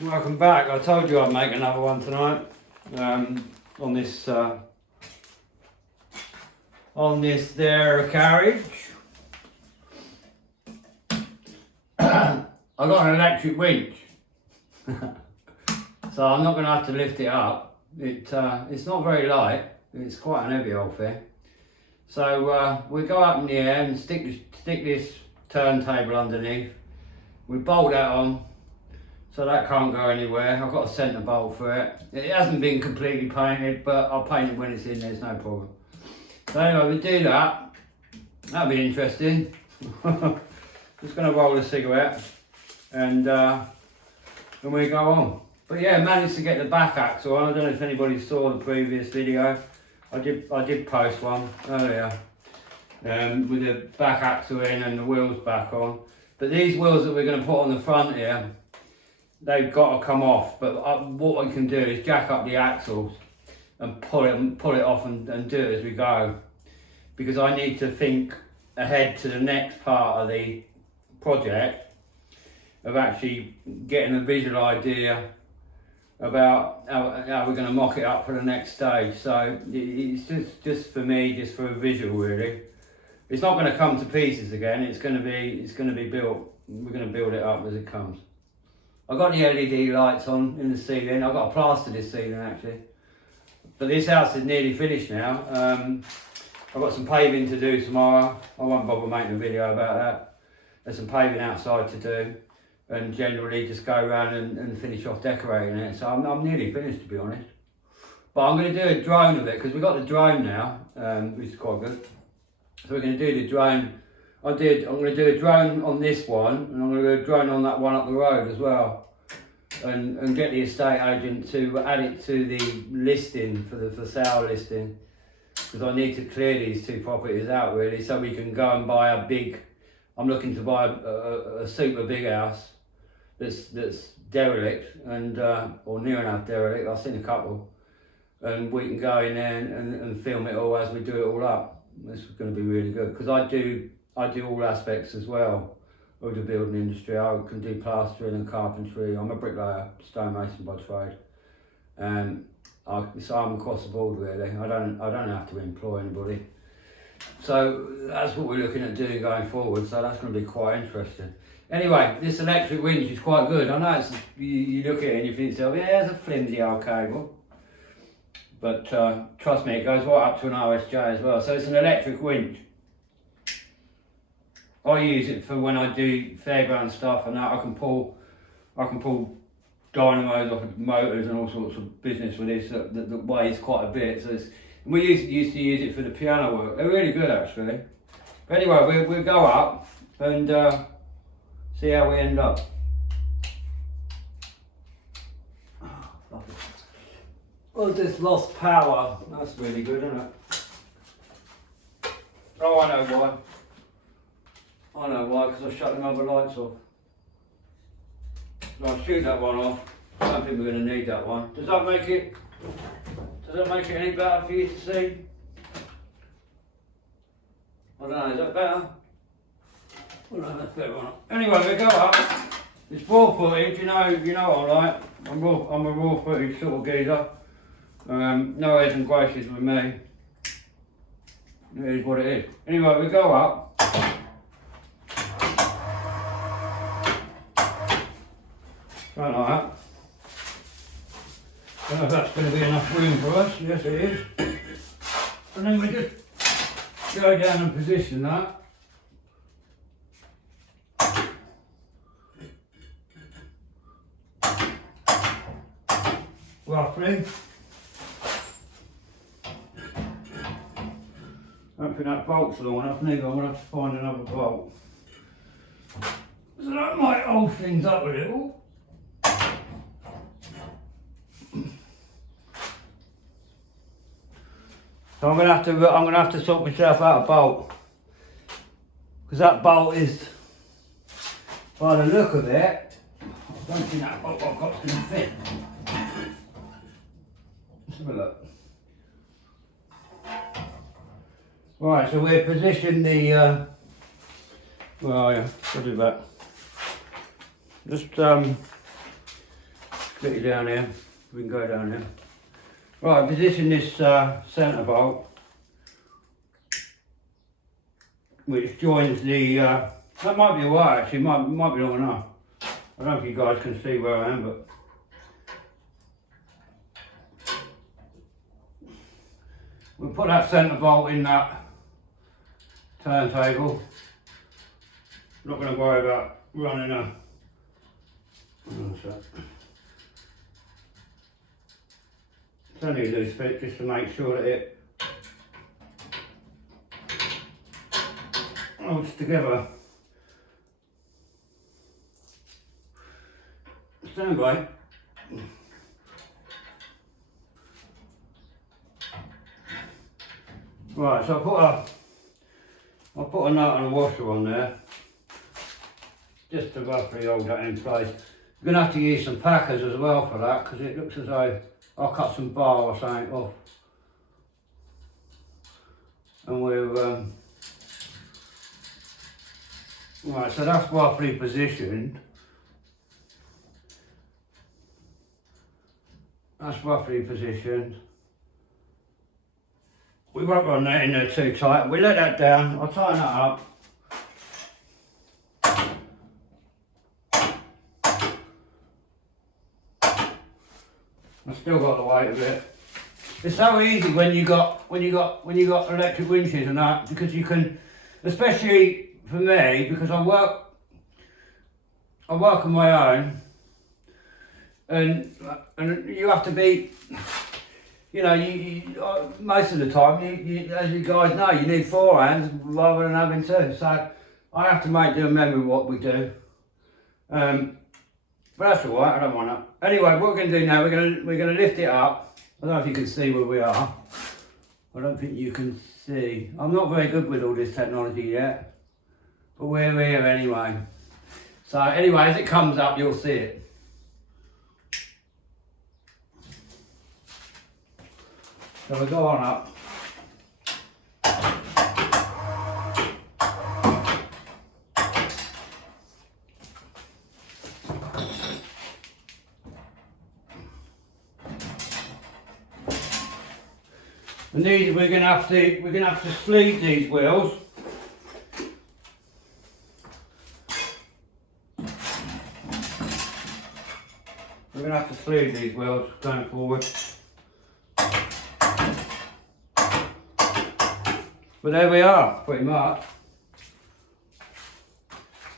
Welcome back. I told you I'd make another one tonight on this there carriage. I got an electric winch, so I'm not going to have to lift it up. It's not very light. It's quite an heavy old thing. So we go up in the air and stick this turntable underneath. We bolt that on. So that can't go anywhere. I've got a centre bolt for it. It hasn't been completely painted, but I'll paint it when it's in, there's no problem. So anyway, we do that. That'll be interesting. Just gonna roll a cigarette and we go on. But yeah, managed to get the back axle on. I don't know if anybody saw the previous video. I did post one earlier with the back axle in and the wheels back on. But these wheels that we're gonna put on the front here, they've got to come off, but what we can do is jack up the axles and pull it off and do it as we go, because I need to think ahead to the next part of the project of actually getting a visual idea about how we're going to mock it up for the next stage. So it's just for me, just for a visual really. It's not going to come to pieces again. It's going to be built. We're going to build it up as it comes. I've got the LED lights on in the ceiling. I've got to plaster this ceiling actually. But this house is nearly finished now. I've got some paving to do tomorrow. I won't bother making a video about that. There's some paving outside to do. And generally just go around and finish off decorating it. So I'm nearly finished, to be honest. But I'm going to do a drone of it, because we've got the drone now, which is quite good. So we're going to do the drone. I'm going to do a drone on this one, and I'm going to do a drone on that one up the road as well, and get the estate agent to add it to the listing for the for sale listing, because I need to clear these two properties out really, so we can go and buy a big. I'm looking to buy a super big house that's derelict and or near enough derelict. I've seen a couple, and we can go in there and film it all as we do it all up. This is going to be really good, because I do all aspects as well of the building industry. I can do plastering and carpentry. I'm a bricklayer, stonemason by trade, and so I'm across the board really. I don't have to employ anybody. So that's what we're looking at doing going forward. So that's going to be quite interesting. Anyway, this electric winch is quite good. I know you look at it and you think to yourself, yeah, it's a flimsy old cable. But trust me, it goes right up to an RSJ as well. So it's an electric winch. I use it for when I do fairground stuff, and I can pull dynamos off of motors and all sorts of business with this that weighs quite a bit. So we used to use it for the piano work. They're really good actually. But anyway, we'll go up and see how we end up. Oh, just lost power. That's really good, isn't it? Oh, I know why. Because I shut them other lights off. So I'll shoot that one off. I don't think we're going to need that one. Does that make it any better for you to see? I don't know, is that better? Well, no, that's better. Anyway, we go up. It's raw footage, you know what I'm like. I'm a raw footage sort of geezer. No airs and graces with me. It is what it is. Anyway, we go up. Right like that. I don't know if that's going to be enough room for us. Yes, it is. And then we just go down and position that. Roughly. I don't think that bolt's long enough, neither. I'm going to have to find another bolt. So that might hold things up a little. So I'm gonna have to sort myself out a bolt, because that bolt is, by the look of it, I don't think that bolt I've got's gonna fit. Let's have a look. Right, so we're positioned the. Where are you? I'll do that. Just Get you down here. We can go down here. Right, position this centre bolt, which joins the. That might be a wire actually. Might be long enough. I don't know if you guys can see where I am, but we'll put that centre bolt in that turntable. Not going to worry about running a. It's only a loose fit just to make sure that it holds together. Stand by. Right, so I'll put a nut and a washer on there, just to roughly hold that in place. You're going to have to use some packers as well for that, because it looks as though I'll cut some bar or something off. And we'll, right, so that's roughly positioned. That's roughly positioned. We won't run that in there too tight. We let that down. I'll tighten that up. I've still got the weight of it. It's so easy when you got electric winches and that, because you can, especially for me, because I work on my own, and you have to be, you know, you most of the time, as you guys know, you need 4 hands rather than having 2. So I have to make do and remember what we do. But that's all right, I don't want that. Anyway, what we're going to do now, we're going to lift it up. I don't know if you can see where we are. I don't think you can see. I'm not very good with all this technology yet, but we're here anyway. So anyway, as it comes up, you'll see it. So we go on up. And these we're gonna have to sleeve these wheels. We're gonna have to sleeve these wheels going forward. But there we are, pretty much.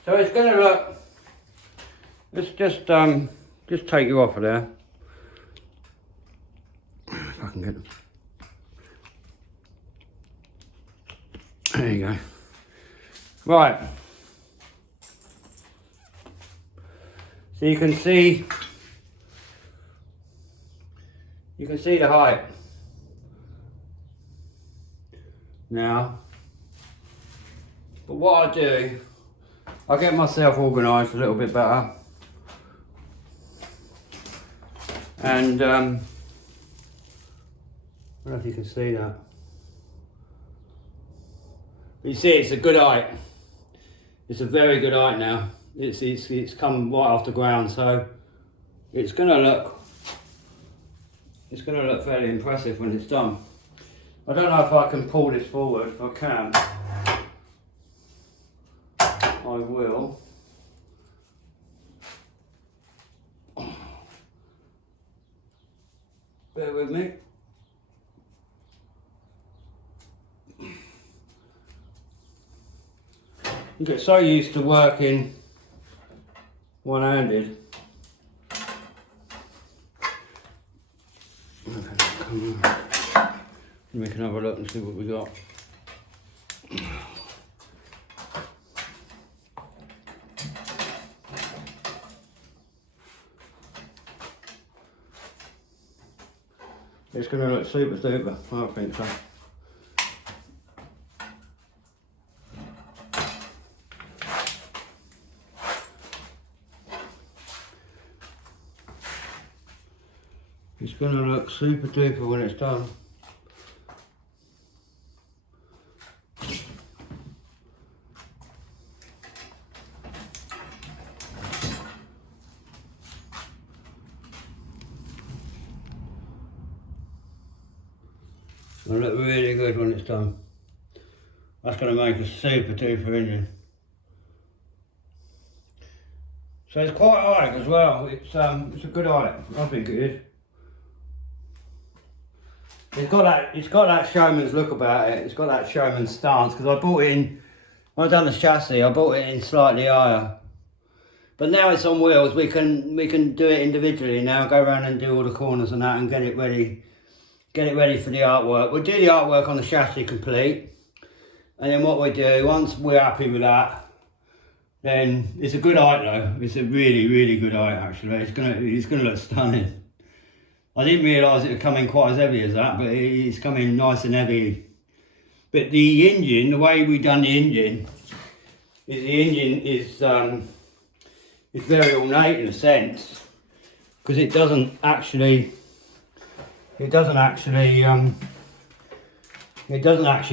So it's gonna look. Let's just take you off of there. If I can get them. There you go. Right. So you can see the height. Now, but what I do, I get myself organised a little bit better, and I don't know if you can see that. But you see, it's a good height. It's a very good height now. It's come right off the ground, so it's going to look fairly impressive when it's done. I don't know if I can pull this forward. If I can, I will. Bear with me. You get so used to working one-handed. Okay, come on. We can have a look and see what we got. It's going to look super duper, I think so. It's going to look super duper when it's done. It'll look really good when it's done. That's going to make a super duper engine. So it's quite high as well. It's a good height. I think it is. It's got that Showman's look about it. It's got that Showman's stance, because I bought it in, when I done the chassis, I bought it in slightly higher. But now it's on wheels, we can do it individually now, go around and do all the corners and that and get it ready for the artwork. We'll do the artwork on the chassis complete. And then what we do, once we're happy with that, then it's a good height though. It's a really, really good height actually. It's gonna look stunning. I didn't realise it would come in quite as heavy as that, but it's coming nice and heavy. But the engine, the way we done the engine is very ornate in a sense, because it doesn't actually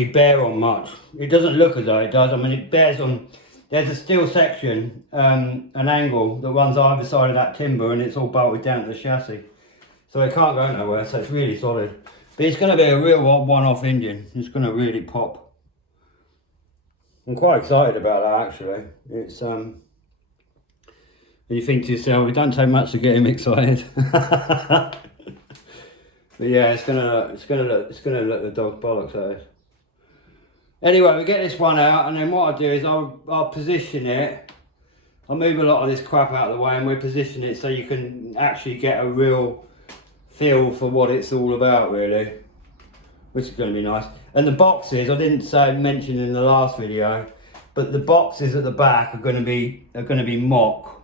bear on much. It doesn't look as though it does. I mean, it bears on. There's a steel section, an angle that runs either side of that timber, and it's all bolted down to the chassis. So it can't go nowhere, so it's really solid. But it's going to be a real one-off engine. It's going to really pop. I'm quite excited about that actually. It's and you think to yourself, it don't take much to get him excited. But yeah, it's gonna look the dog's bollocks, that is. Anyway, we get this one out, and then what I do is I'll position it. I'll move a lot of this crap out of the way, and we'll position it so you can actually get a real feel for what it's all about, really, which is going to be nice. And the boxes, I didn't mention in the last video, but the boxes at the back are going to be mock.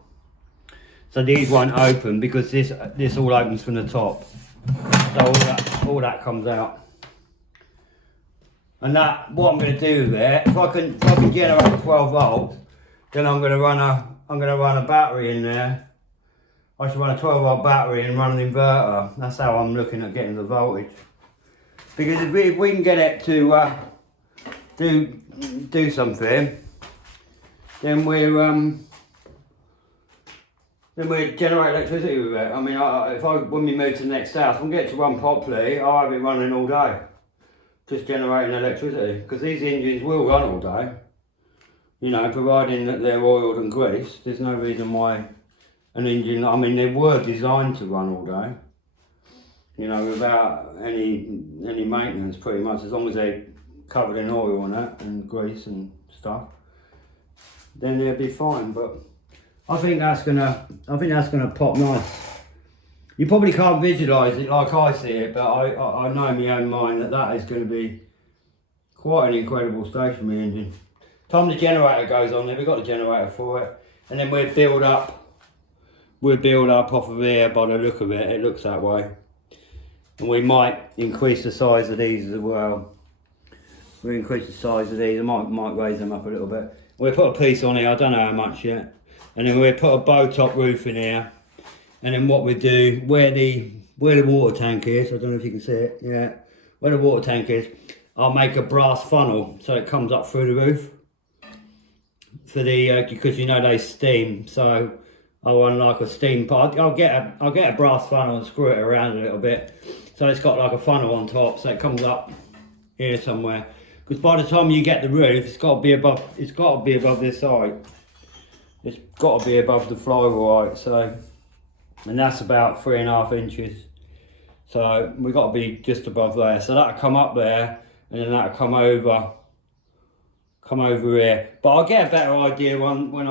So these won't open because this all opens from the top. So all that comes out. And that, what I'm going to do there, if I can generate 12 volts, then I'm going to run a battery in there. I should run a 12 volt battery and run an inverter. That's how I'm looking at getting the voltage. Because if we can get it to do something, then we generate electricity with it. I mean, when we move to the next house, when we get it to run properly, I'll have it running all day, just generating electricity. Because these engines will run all day, you know, providing that they're oiled and greased. There's no reason why an engine, I mean, they were designed to run all day, you know, without any maintenance pretty much, as long as they're covered in oil and that, and grease and stuff, then they'll be fine. But I think that's gonna pop nice. You probably can't visualise it like I see it, but I know in my own mind that is going to be quite an incredible stationary engine. Time the generator goes on there, we've got the generator for it, and then we'll build up off of here. By the look of it, it looks that way. And we might increase the size of these as well. We'll increase the size of these, I might raise them up a little bit. We'll put a piece on here, I don't know how much yet. And then we'll put a bow top roof in here. And then what we do, where the water tank is, I don't know if you can see it, yeah. Where the water tank is, I'll make a brass funnel so it comes up through the roof. For the, because you know they steam, so I'll run like a steam pot. I'll get a brass funnel and screw it around a little bit. So it's got like a funnel on top, so it comes up here somewhere. Because by the time you get the roof, it's got to be above this height. It's got to be above the flywheel height, so, and that's about 3.5 inches. So we've got to be just above there. So that'll come up there, and then that'll come over here. But I'll get a better idea when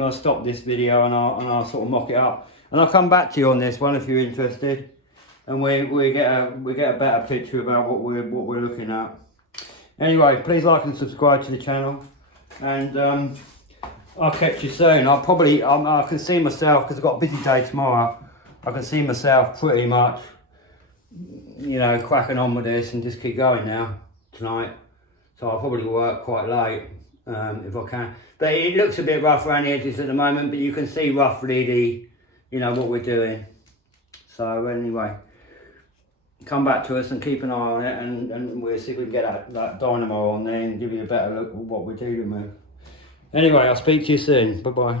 I stop this video, and I'll sort of mock it up. And I'll come back to you on this one if you're interested, and we get a better picture about what we're looking at. Anyway, please like and subscribe to the channel, and I'll catch you soon. I can see myself, because I've got a busy day tomorrow, I can see myself pretty much, you know, cracking on with this and just keep going now tonight. So I'll probably work quite late if I can. But it looks a bit rough around the edges at the moment, but you can see roughly you know, what we're doing. So anyway, come back to us and keep an eye on it, and we'll see if we can get that dynamo on there and give you a better look at what we're dealing with. Anyway, I'll speak to you soon. Bye bye.